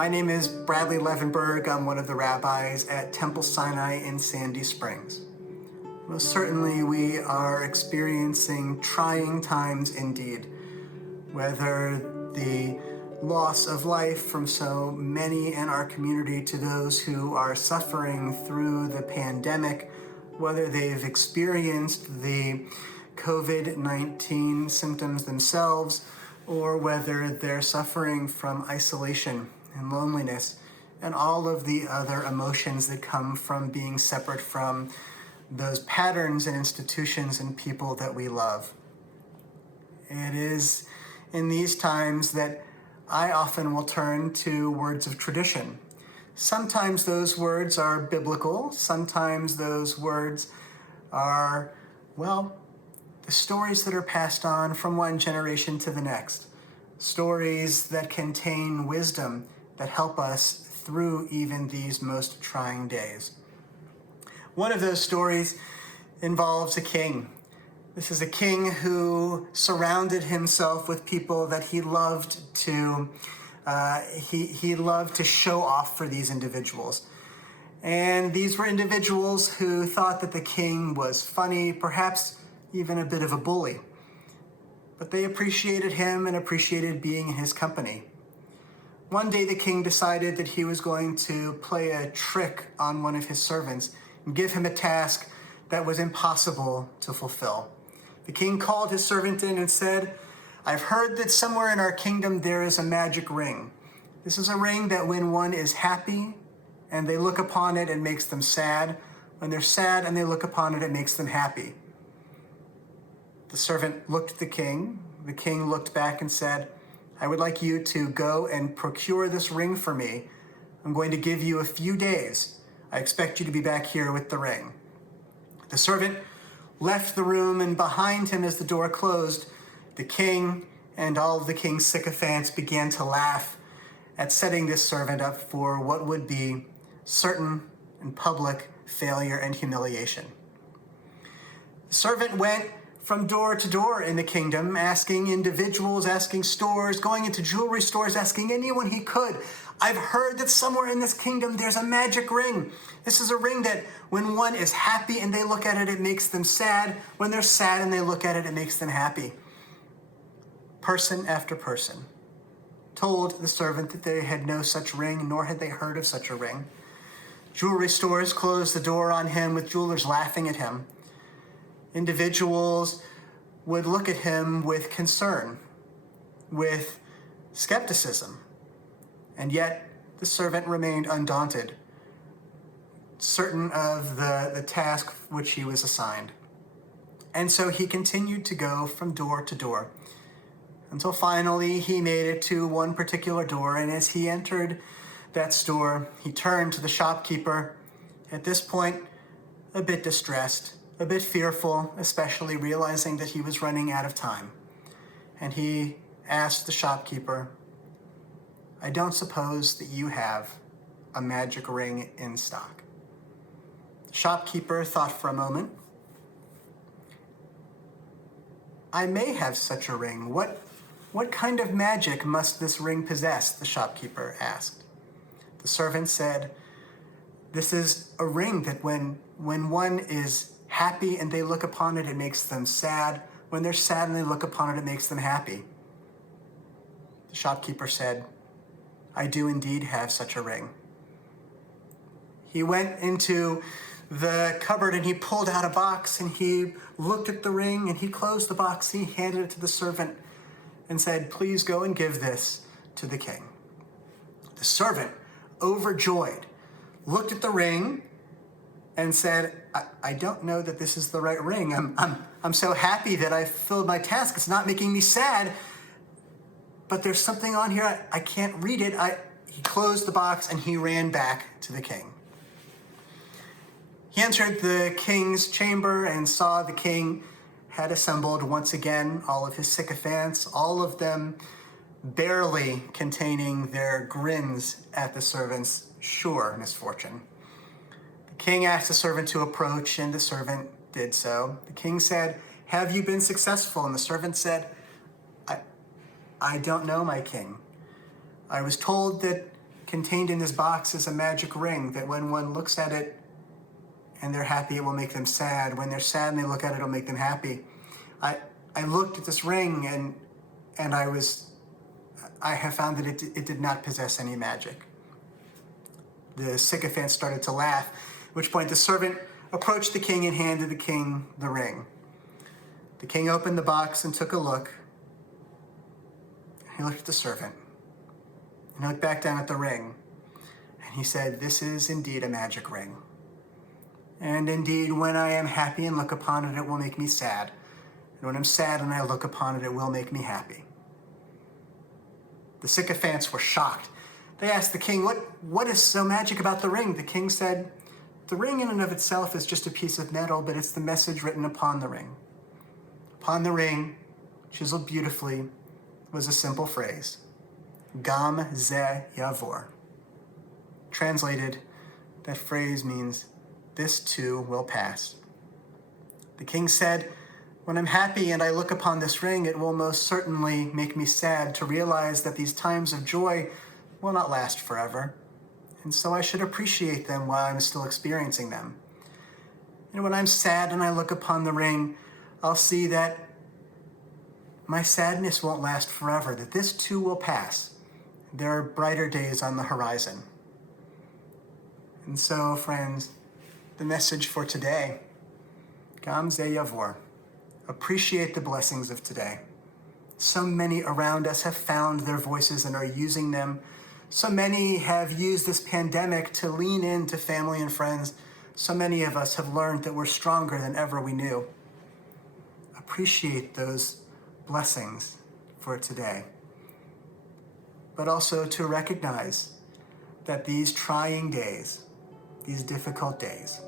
My name is Bradley Levenberg. I'm one of the rabbis at Temple Sinai in Sandy Springs. Most certainly, we are experiencing trying times indeed. Whether the loss of life from so many in our community to those who are suffering through the pandemic, whether they've experienced the COVID-19 symptoms themselves, or whether they're suffering from isolation and loneliness and all of the other emotions that come from being separate from those patterns and institutions and people that we love. It is in these times that I often will turn to words of tradition. Sometimes those words are biblical. Sometimes those words are, the stories that are passed on from one generation to the next. Stories that contain wisdom that help us through even these most trying days. One of those stories involves a king. This is a king who surrounded himself with people that he loved to he loved to show off for these individuals. And these were individuals who thought that the king was funny, perhaps even a bit of a bully. But they appreciated him and appreciated being in his company. One day the king decided that he was going to play a trick on one of his servants and give him a task that was impossible to fulfill. The king called his servant in and said, "I've heard that somewhere in our kingdom there is a magic ring. This is a ring that when one is happy and they look upon it, it makes them sad. When they're sad and they look upon it, it makes them happy." The servant looked at the king. The king looked back and said, "I would like you to go and procure this ring for me. I'm going to give you a few days. I expect you to be back here with the ring." The servant left the room, and behind him, as the door closed, the king and all of the king's sycophants began to laugh at setting this servant up for what would be certain and public failure and humiliation. The servant went from door to door in the kingdom, asking individuals, asking stores, going into jewelry stores, asking anyone he could. "I've heard that somewhere in this kingdom there's a magic ring. This is a ring that when one is happy and they look at it, it makes them sad. When they're sad and they look at it, it makes them happy." Person after person told the servant that they had no such ring, nor had they heard of such a ring. Jewelry stores closed the door on him with jewelers laughing at him. Individuals would look at him with concern, with skepticism, and yet the servant remained undaunted, certain of the task which he was assigned. And so he continued to go from door to door until finally he made it to one particular door, and as he entered that store, he turned to the shopkeeper, at this point a bit distressed, a bit fearful, especially realizing that he was running out of time. And he asked the shopkeeper, "I don't suppose that you have a magic ring in stock?" The shopkeeper thought for a moment. "I may have such a ring. What kind of magic must this ring possess?" the shopkeeper asked. The servant said, "This is a ring that when one is happy and they look upon it, it makes them sad. When they're sad and they look upon it, it makes them happy." The shopkeeper said, "I do indeed have such a ring." He went into the cupboard and he pulled out a box and he looked at the ring and he closed the box. He handed it to the servant and said, "Please go and give this to the king." The servant, overjoyed, looked at the ring and said, I don't know that this is the right ring. I'm so happy that I filled my task. It's not making me sad, but there's something on here. I can't read it." He closed the box and he ran back to the king. He entered the king's chamber and saw the king had assembled once again all of his sycophants, all of them barely containing their grins at the servant's sure misfortune. The king asked the servant to approach, and the servant did so. The king said, "Have you been successful?" And the servant said, I don't know, my king. I was told that contained in this box is a magic ring that when one looks at it and they're happy, it will make them sad. When they're sad and they look at it, it'll make them happy. I looked at this ring and I have found that it did not possess any magic. The sycophant started to laugh, at which point the servant approached the king and handed the king the ring. The king opened the box and took a look. He looked at the servant and looked back down at the ring. And he said, "This is indeed a magic ring. And indeed, when I am happy and look upon it, it will make me sad. And when I'm sad and I look upon it, it will make me happy." The sycophants were shocked. They asked the king, what is so magic about the ring? The king said, "The ring in and of itself is just a piece of metal, but it's the message written upon the ring." Upon the ring, chiseled beautifully, was a simple phrase, Gam ze yavor. Translated, that phrase means, "This too will pass." The king said, "When I'm happy and I look upon this ring, it will most certainly make me sad to realize that these times of joy will not last forever, and so I should appreciate them while I'm still experiencing them. And when I'm sad and I look upon the ring, I'll see that my sadness won't last forever, that this too will pass. There are brighter days on the horizon." And so, friends, the message for today, Gam ze yavor. Appreciate the blessings of today. So many around us have found their voices and are using them. So many have used this pandemic to lean into family and friends. So many of us have learned that we're stronger than ever we knew. Appreciate those blessings for today. But also to recognize that these trying days, these difficult days,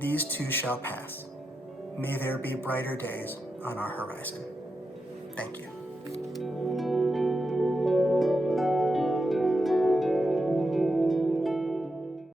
these too shall pass. May there be brighter days on our horizon. Thank you.